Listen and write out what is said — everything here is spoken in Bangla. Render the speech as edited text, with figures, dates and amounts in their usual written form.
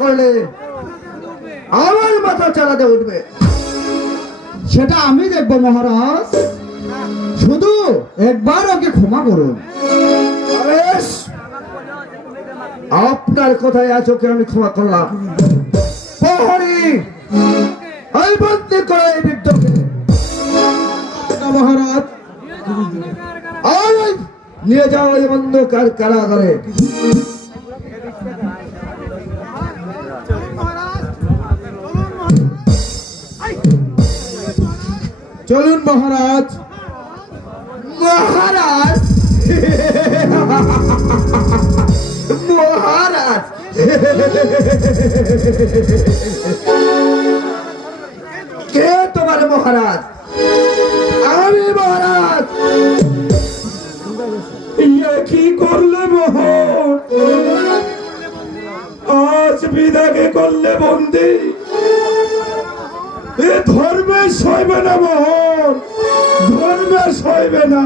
করলে আমার মাথা চালাতে উঠবে। সেটা আমি দেখবো মহারাজ, শুধু একবার ওকে ক্ষমা করুন। বেশ, আপনার কথায় আজ ওকে আমি ক্ষমা করলাম। প্রহরী, এই বন্দি করে এই বৃদ্ধকে। মহারাজ, আর নিয়ে যাও এই অন্ধকার কারাগারে। চলুন মহারাজ। মহারাজ, মহারাজ, কে তোমার মহারাজ? আমি মহারাজ। ইয়ে কি করলে মোহন? আজ বিদাকে করলে বন্দি। এ ধর্মে সইবে না মোহন, ধর্মে সইবে না।